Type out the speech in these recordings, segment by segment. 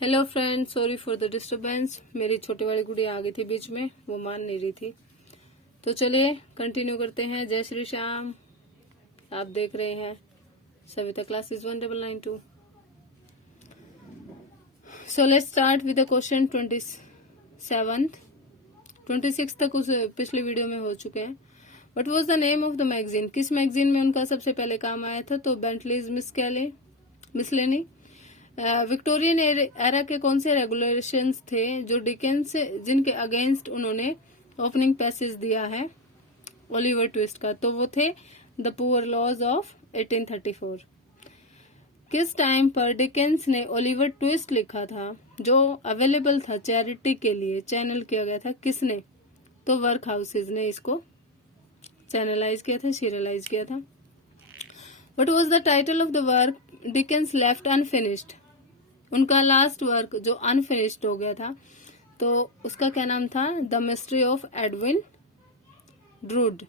Hello friend, sorry for the disturbance. मेरी छोटी वाली गुड़िया आ गई थी बीच में, वो मान नहीं रही थी। तो चलिए कंटिन्यू करते हैं। जय श्री श्याम। आप देख रहे हैं Savita classes 1992। So let's start with the question 27th 26 तक उस पिछले वीडियो में हो चुके हैं। What was the name of the magazine? किस मैगजीन में उनका सबसे पहले काम आया था? तो बेंटलीज मिसलेनी। विक्टोरियन एरा के कौन से रेगुलेशंस थे जो डिकेंस जिनके अगेंस्ट उन्होंने ओपनिंग पैसेज दिया है ओलिवर ट्विस्ट का? तो वो थे द पुअर लॉज ऑफ 1834। किस टाइम पर डिकेंस ने ओलिवर ट्विस्ट लिखा था जो अवेलेबल था चैरिटी के लिए, चैनल किया गया था? किसने? तो वर्क हाउसेज ने इसको चैनलाइज किया था, सीरियलाइज किया था। What was the title of the work Dickens left unfinished? उनका लास्ट वर्क जो अनफिनिश्ड हो गया था, तो उसका क्या नाम था? The mystery of Edwin Drood.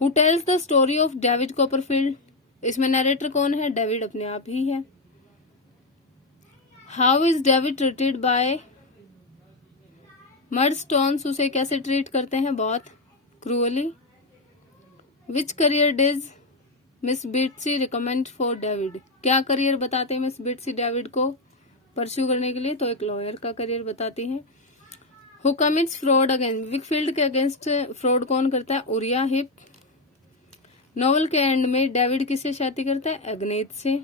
Who tells the story of David Copperfield? इसमें नरेटर कौन है? डेविड अपने आप ही है। How is David treated by Murdstones? उसे कैसे ट्रीट करते हैं? बहुत cruelly. Which career does Miss Betsey recommend for David? क्या करियर बताते हैं मिस बिट्सी डेविड को परस्यू करने के लिए? तो एक लॉयर का करियर बताती हैं। Who commits fraud against? Wickfield के अगेंस्ट फ्रॉड कौन करता है? Uriah Heep. नॉवल के एंड में डेविड किससे शादी करता है? एग्नेत से।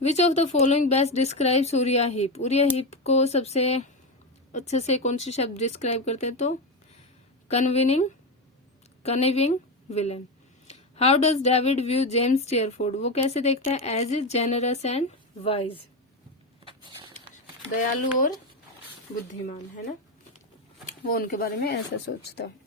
Which of the following best describes Uriah Heep? Uriah Heep को सबसे अच्छे से कौन सी शब्द डिस्क्राइब करते हैं? तो conniving villain. How does David view James Steerforth? वो कैसे देखता है? एज जेनरस एंड वाइज, दयालु और बुद्धिमान, है ना? वो उनके बारे में ऐसा सोचता है।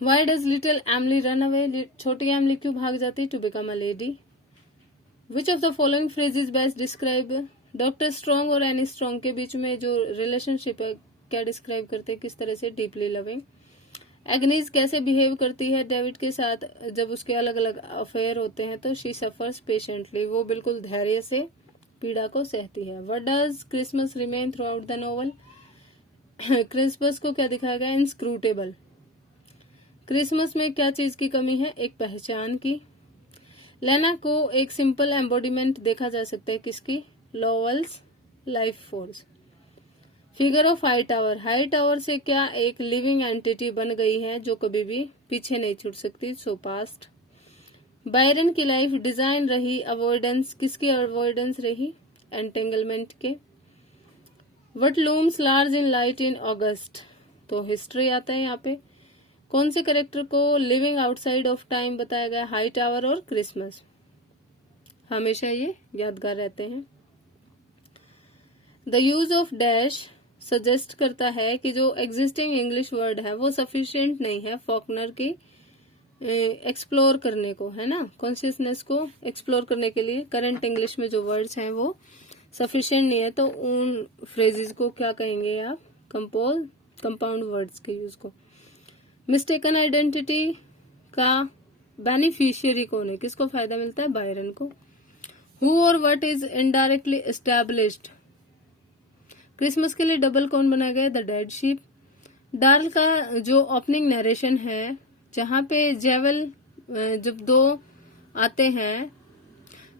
Why does little Emily run away? छोटी एमली क्यों भाग जाती? To become a lady. Which of the following phrases best describe doctor strong और एनी स्ट्रॉन्ग के बीच में जो रिलेशनशिप है, क्या डिस्क्राइब करते हैं? किस तरह से? Deeply loving. एग्नीज कैसे बिहेव करती है डेविड के साथ जब उसके अलग अलग अफेयर होते हैं? तो शी सफर्स पेशेंटली, वो बिल्कुल धैर्य से पीड़ा को सहती है। What does Christmas remain through out the novel? Christmas को क्या दिखाया गया? इनस्क्रूटेबल। क्रिसमस में क्या चीज की कमी है? एक पहचान की। लेना को एक सिंपल एम्बोडिमेंट देखा जा सकता है किसकी? Lowell's life force. Figure of high tower? High tower से क्या एक लिविंग एंटिटी बन गई है जो कभी भी पीछे नहीं छूट सकती? So past. बायरन की लाइफ डिजाइन रही अवॉइडेंस, किसकी अवॉइडेंस रही? एंटेंगलमेंट के। What looms large in light in August? तो हिस्ट्री आता है यहाँ पे। कौन से करेक्टर को लिविंग आउटसाइड ऑफ टाइम बताया गया? हाई टावर और क्रिसमस। हमेशा ये यादगार रहते हैं। The use of dash suggest करता है कि जो एग्जिस्टिंग इंग्लिश वर्ड है वो सफिशिएंट नहीं है फॉकनर की एक्सप्लोर करने को, है ना? कॉन्शियसनेस को एक्सप्लोर करने के लिए करंट इंग्लिश में जो वर्ड्स हैं वो सफिशिएंट नहीं है। तो उन फ्रेजेस को क्या कहेंगे आप? कंपाउंड वर्ड्स के यूज को। मिस्टेकन आइडेंटिटी का बेनिफिशियरी कौन है? किसको फायदा मिलता है? बायरन को। हु और what is indirectly established? Christmas के लिए डबल कौन बनाया गया? The dead sheep. डार्ल का जो ओपनिंग नरेशन है जहां पे जेवल जब दो आते हैं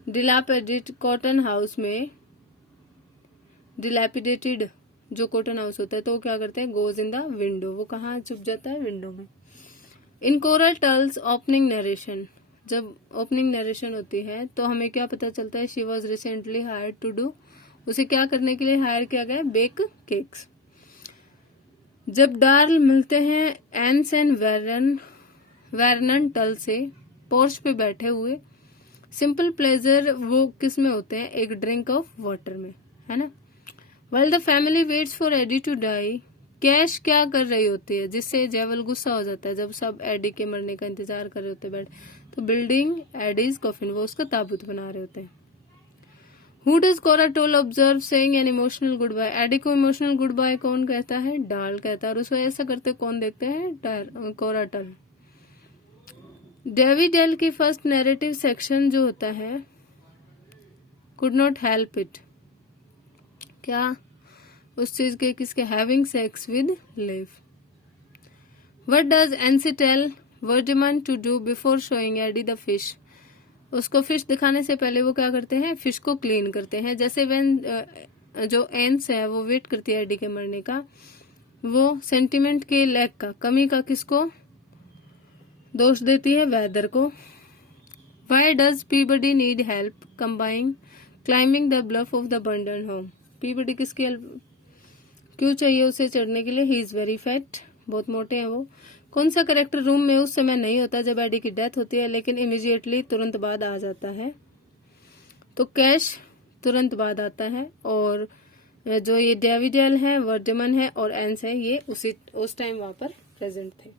डिलैपिडेटेड कॉटन हाउस में, डिलैपिडेटेड जो कॉटन हाउस होता है, तो वो क्या करते हैं? Goes in the window. वो कहाँ छुप जाता है? विंडो में। In Cora Tull's opening narration, जब ओपनिंग नरेशन होती है तो हमें क्या पता चलता है? She was recently hired to do, उसे क्या करने के लिए हायर किया गया? Bake cakes. जब डार्ल मिलते हैं एंस एंड वेरनन टल से पोर्च पे बैठे हुए, सिंपल प्लेजर वो किस में होते हैं? एक ड्रिंक ऑफ वाटर में, है ना? Well the family waits for Addie to die, Cash क्या कर रही होती है जिससे जेवल गुस्सा हो जाता है जब सब एडी के मरने का इंतजार कर रहे होते हैं बैठ? तो बिल्डिंग एडीज कॉफिन, वो उसका ताबूत बना रहे होते हैं। Who does Cora Tull observe saying an emotional goodbye. Addie को इमोशनल गुड बाय कौन कहता है? डाल कहता है। और उसको ऐसा करते कौन देखते हैं? कोरा टल। डेवी डेल की फर्स्ट नैरेटिव सेक्शन जो होता है, कुड नॉट हेल्प इट, क्या उस चीज के किसके? Having sex with Liv. What does Anse tell Vardaman to do before showing Addie the fish. उसको फिश दिखाने से पहले वो क्या करते हैं? फिश को क्लीन करते हैं। जैसे वेन जो एंस है वो वेट करती है एडी के मरने का, वो सेंटिमेंट के लैक का, कमी का किसको दोष देती है? वेदर को। Why does Peabody need help climbing the bluff of the बर्नड होम। पीबडी किसकी हेल्प क्यों चाहिए उसे चढ़ने के लिए? ही इज वेरी फैट, बहुत मोटे हैं वो। कौन सा करेक्टर रूम में उस समय नहीं होता जब एडी की डेथ होती है, लेकिन इमीडिएटली तुरंत बाद आ जाता है? तो कैश तुरंत बाद आता है। और जो ये डेविडेल है, वर्डमन है और एंस है, ये उस टाइम वहां पर प्रेजेंट थे।